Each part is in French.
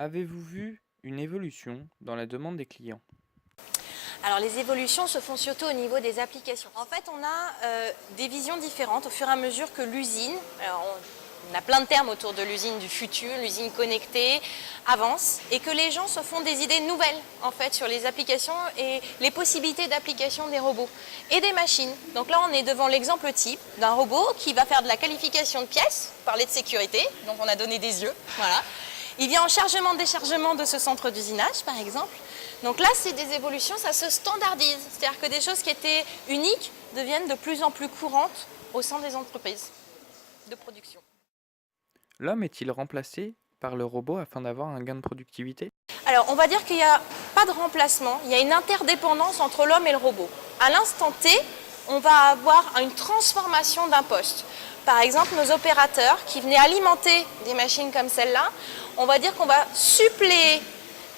Avez-vous vu une évolution dans la demande des clients? Alors les évolutions se font surtout au niveau des applications. En fait, on a des visions différentes au fur et à mesure que l'usine, on a plein de termes autour de l'usine du futur, l'usine connectée, avance et que les gens se font des idées nouvelles en fait sur les applications et les possibilités d'application des robots et des machines. Donc là, on est devant l'exemple type d'un robot qui va faire de la qualification de pièces, parler de sécurité, donc on a donné des yeux, voilà. Il vient en chargement-déchargement de ce centre d'usinage, par exemple. Donc là, c'est des évolutions, ça se standardise. C'est-à-dire que des choses qui étaient uniques deviennent de plus en plus courantes au sein des entreprises de production. L'homme est-il remplacé par le robot afin d'avoir un gain de productivité? Alors, on va dire qu'il n'y a pas de remplacement, il y a une interdépendance entre l'homme et le robot. À l'instant T, on va avoir une transformation d'un poste. Par exemple, nos opérateurs qui venaient alimenter des machines comme celle-là, on va dire qu'on va suppléer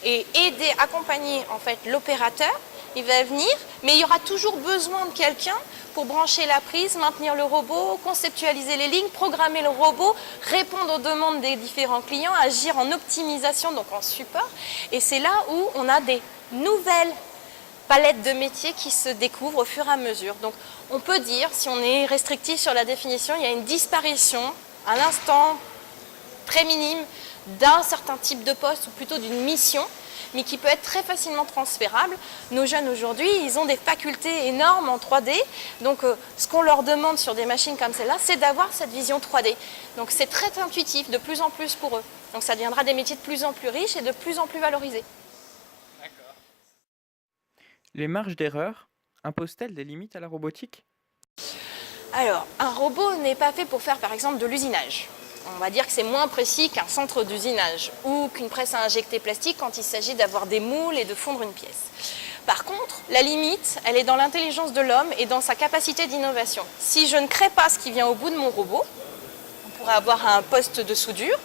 et aider, accompagner en fait l'opérateur. Il va venir, mais il y aura toujours besoin de quelqu'un pour brancher la prise, maintenir le robot, conceptualiser les lignes, programmer le robot, répondre aux demandes des différents clients, agir en optimisation, donc en support. Et c'est là où on a des nouvelles palettes de métiers qui se découvrent au fur et à mesure. Donc on peut dire, si on est restrictif sur la définition, il y a une disparition à l'instant très minime d'un certain type de poste ou plutôt d'une mission, mais qui peut être très facilement transférable. Nos jeunes aujourd'hui, ils ont des facultés énormes en 3D, donc ce qu'on leur demande sur des machines comme celle-là, c'est d'avoir cette vision 3D. Donc c'est très intuitif, de plus en plus pour eux. Donc ça deviendra des métiers de plus en plus riches et de plus en plus valorisés. Les marges d'erreur imposent-elles des limites à la robotique? Alors, un robot n'est pas fait pour faire par exemple de l'usinage. On va dire que c'est moins précis qu'un centre d'usinage ou qu'une presse à injecter plastique quand il s'agit d'avoir des moules et de fondre une pièce. Par contre, la limite, elle est dans l'intelligence de l'homme et dans sa capacité d'innovation. Si je ne crée pas ce qui vient au bout de mon robot, on pourrait avoir un poste de soudure,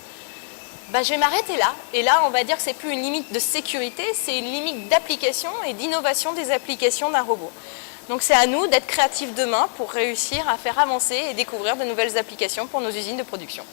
je vais m'arrêter là. Et là, on va dire que ce n'est plus une limite de sécurité, c'est une limite d'application et d'innovation des applications d'un robot. Donc c'est à nous d'être créatifs demain pour réussir à faire avancer et découvrir de nouvelles applications pour nos usines de production.